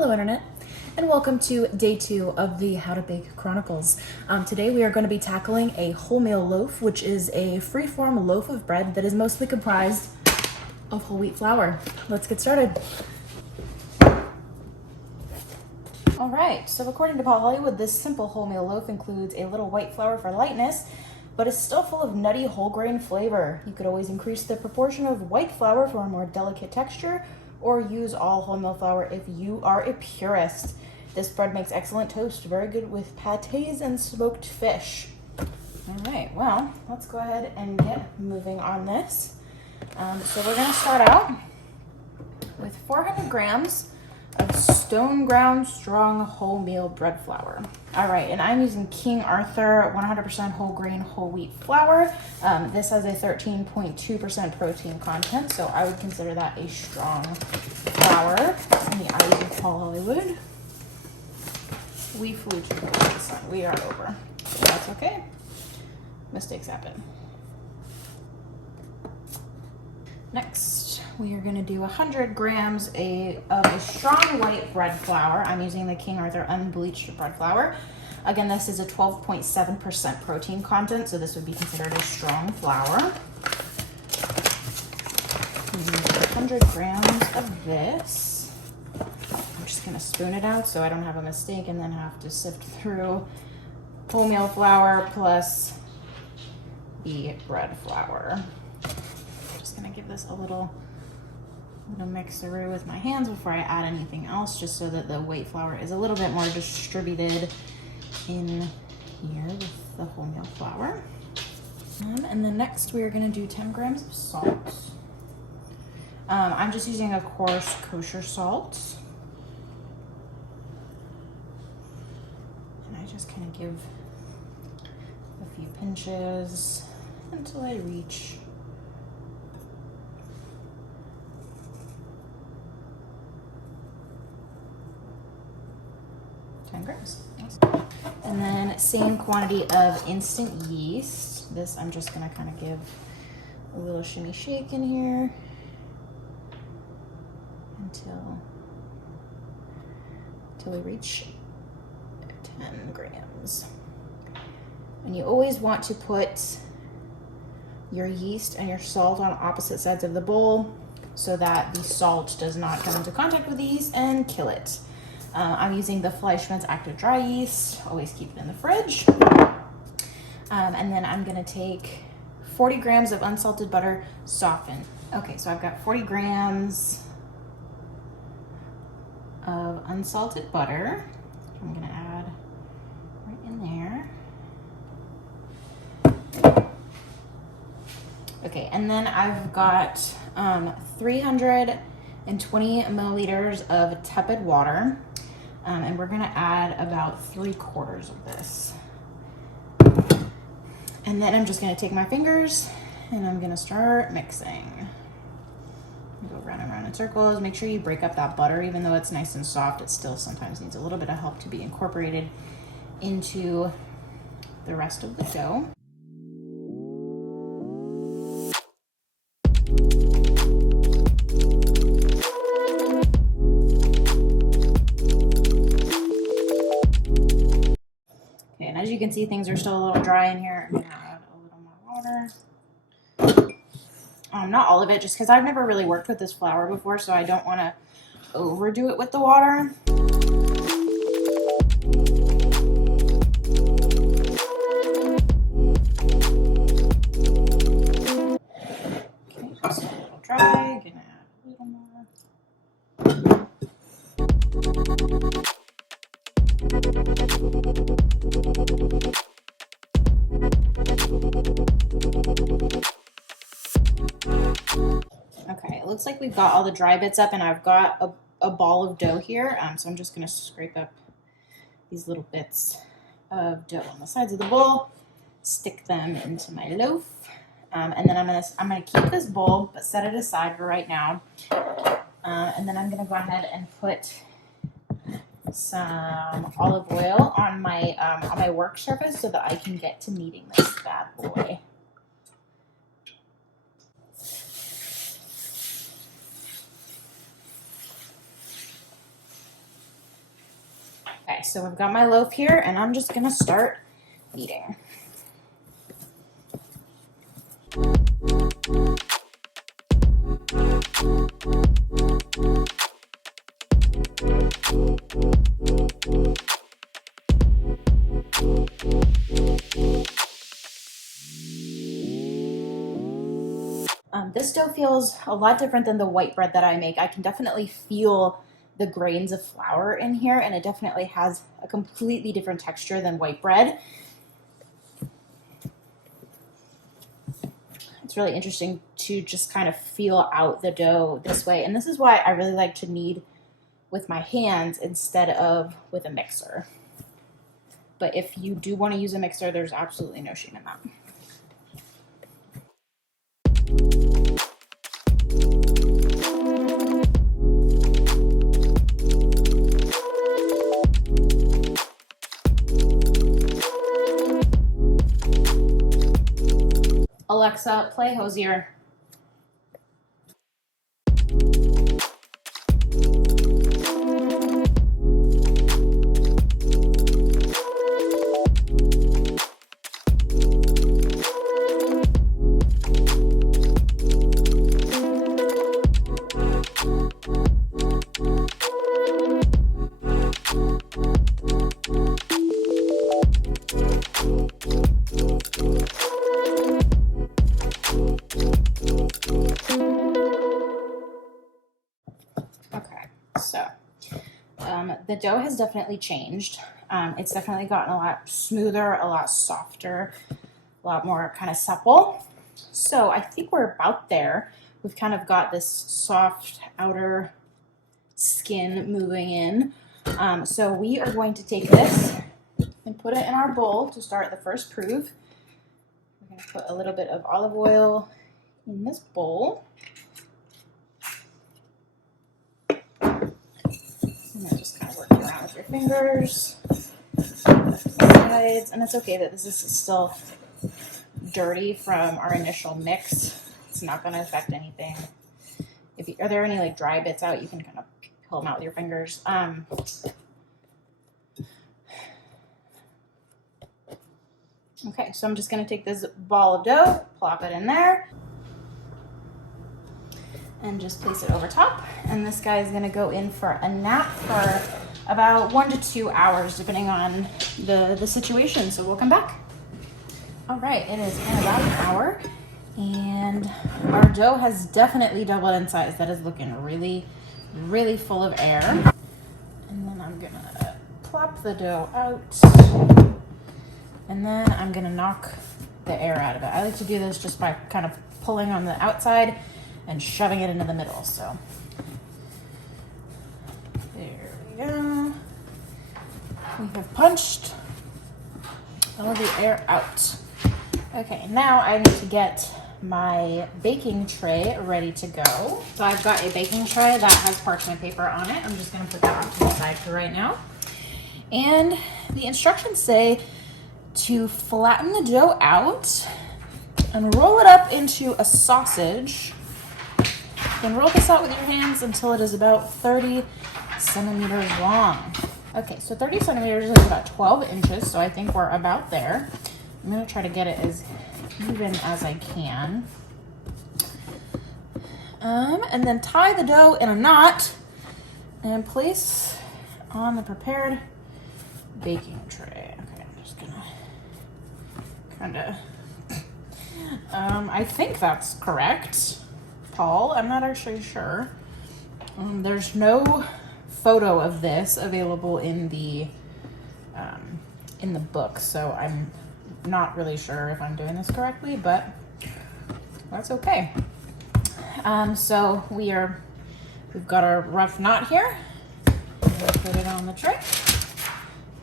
Hello Internet, and welcome to day 2 of the How to Bake Chronicles. Today we are going to be tackling a wholemeal loaf, which is a freeform loaf of bread that is mostly comprised of whole wheat flour. Let's get started. Alright, so according to Paul Hollywood, this simple wholemeal loaf includes a little white flour for lightness, but is still full of nutty whole grain flavor. You could always increase the proportion of white flour for a more delicate texture, or use all wholemeal flour if you are a purist. This bread makes excellent toast, very good with pâtés and smoked fish. All right, well, let's go ahead and get moving on this. So we're gonna start out with 400 grams of stone ground strong wholemeal bread flour. All right, and I'm using King Arthur 100% whole grain whole wheat flour. This has a 13.2% protein content, so I would consider that a strong flour in the eyes of Paul Hollywood. We flew too close to the sun. We are over. So that's okay. Mistakes happen. Next, we are going to do 100 grams of a strong white bread flour. I'm using the King Arthur unbleached bread flour. Again, this is a 12.7% protein content, so this would be considered a strong flour. 100 grams of this. I'm just going to spoon it out so I don't have a mistake and then have to sift through wholemeal flour plus the bread flour. Gonna give this a little mixeroo with my hands before I add anything else, just so that the white flour is a little bit more distributed in here with the wholemeal flour. And then next we are gonna do 10 grams of salt. I'm just using a coarse kosher salt. And I just kind of give a few pinches until I reach grams. And then same quantity of instant yeast. This I'm just gonna kind of give a little shimmy shake in here until we reach 10 grams. And you always want to put your yeast and your salt on opposite sides of the bowl so that the salt does not come into contact with the yeast and kill it. I'm using the Fleischmann's Active Dry Yeast. Always keep it in the fridge. And then I'm gonna take 40 grams of unsalted butter softened. Okay, so I've got 40 grams of unsalted butter. I'm gonna add right in there. Okay, and then I've got 320 milliliters of tepid water. And we're gonna add about 3/4 of this. And then I'm just gonna take my fingers and I'm gonna start mixing. Go around and around in circles. Make sure you break up that butter. Even though it's nice and soft, it still sometimes needs a little bit of help to be incorporated into the rest of the dough. As you can see, things are still a little dry in here. I'm gonna add a little more water. Not all of it, just because I've never really worked with this flour before, so I don't want to overdo it with the water. Okay, just a little dry. Gonna add a little more. Okay, it looks like we've got all the dry bits up, and I've got a ball of dough here. So I'm just gonna scrape up these little bits of dough on the sides of the bowl, stick them into my loaf, and then I'm gonna keep this bowl but set it aside for right now. And then I'm gonna go ahead and put some olive oil on my work surface so that I can get to kneading this bad boy. Okay, so I've got my loaf here, and I'm just gonna start kneading. This dough feels a lot different than the white bread that I make. I can definitely feel the grains of flour in here, and it definitely has a completely different texture than white bread. It's really interesting to just kind of feel out the dough this way, and this is why I really like to knead with my hands instead of with a mixer. But if you do want to use a mixer, there's absolutely no shame in that. Alexa, play Hosier. Okay, so the dough has definitely changed. It's definitely gotten a lot smoother, a lot softer, a lot more kind of supple. So I think we're about there. We've kind of got this soft outer skin moving in. So we are going to take this and put it in our bowl to start the first proof. We're going to put a little bit of olive oil in this bowl. And then just kind of working around with your fingers, sides, and it's okay that this is still dirty from our initial mix. It's not going to affect anything. Are there any like dry bits out, you can kind of pull them out with your fingers. Okay, so I'm just going to take this ball of dough, plop it in there, and just place it over top. And this guy is going to go in for a nap for about 1 to 2 hours, depending on the situation. So we'll come back. All right, it is in about an hour, and our dough has definitely doubled in size. That is looking really, really full of air. And then I'm going to plop the dough out. And then I'm gonna knock the air out of it. I like to do this just by kind of pulling on the outside and shoving it into the middle. So there we go. We have punched all the air out. Okay, now I need to get my baking tray ready to go. So I've got a baking tray that has parchment paper on it. I'm just gonna put that off to the side for right now. And the instructions say to flatten the dough out and roll it up into a sausage. Then roll this out with your hands until it is about 30 centimeters long. Okay, so 30 centimeters is about 12 inches, so I think we're about there. I'm gonna try to get it as even as I can. And then tie the dough in a knot and place on the prepared baking tray. Okay, I'm just gonna kind of, I think that's correct, Paul. I'm not actually sure. There's no photo of this available in the book, so I'm not really sure if I'm doing this correctly, but that's okay. So we've got our rough knot here. We'll put it on the tray.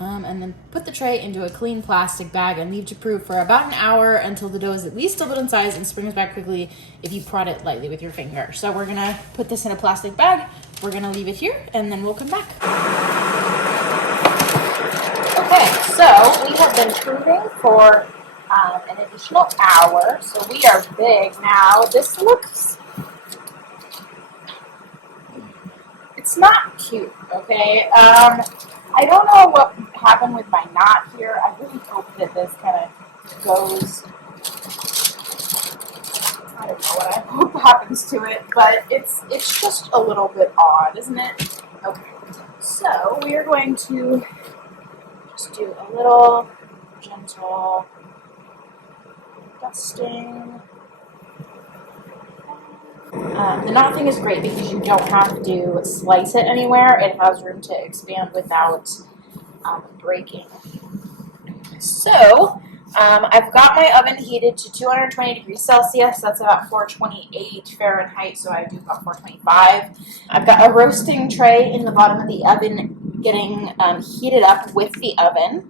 And then put the tray into a clean plastic bag and leave to proof for about an hour until the dough is at least doubled in size and springs back quickly if you prod it lightly with your finger. So we're gonna put this in a plastic bag. We're gonna leave it here and then we'll come back. Okay, so we have been proving for an additional hour. So we are big now. This looks, it's not cute, okay? I I don't know what happened with my knot here. I really hope that this kind of goes. I don't know what I hope happens to it, but it's just a little bit odd, isn't it? Okay, so we are going to just do a little gentle dusting. The knot thing is great because you don't have to slice it anywhere. It has room to expand without breaking. So I've got my oven heated to 220 degrees Celsius. That's about 428 Fahrenheit, so I do about 425. I've got a roasting tray in the bottom of the oven getting heated up with the oven.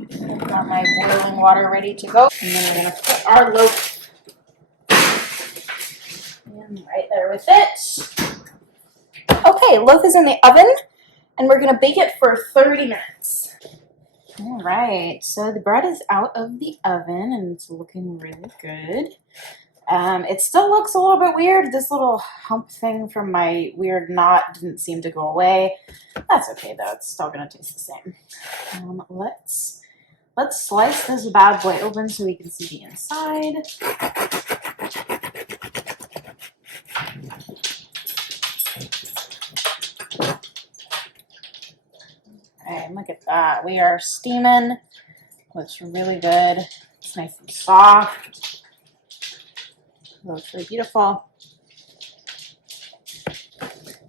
I've got my boiling water ready to go. And then we're going to put our loaf in right there with it. Okay, loaf is in the oven, and we're going to bake it for 30 minutes. All right, so the bread is out of the oven and it's looking really good. It still looks a little bit weird. This little hump thing from my weird knot didn't seem to go away. That's okay though, it's still gonna taste the same. Let's slice this bad boy open so we can see the inside. Okay, look at that. We are steaming. Looks really good. It's nice and soft. Looks really beautiful.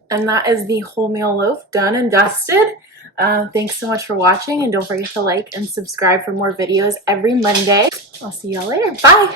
And that is the wholemeal loaf done and dusted. Thanks so much for watching, and don't forget to like and subscribe for more videos every Monday. I'll see y'all later. Bye.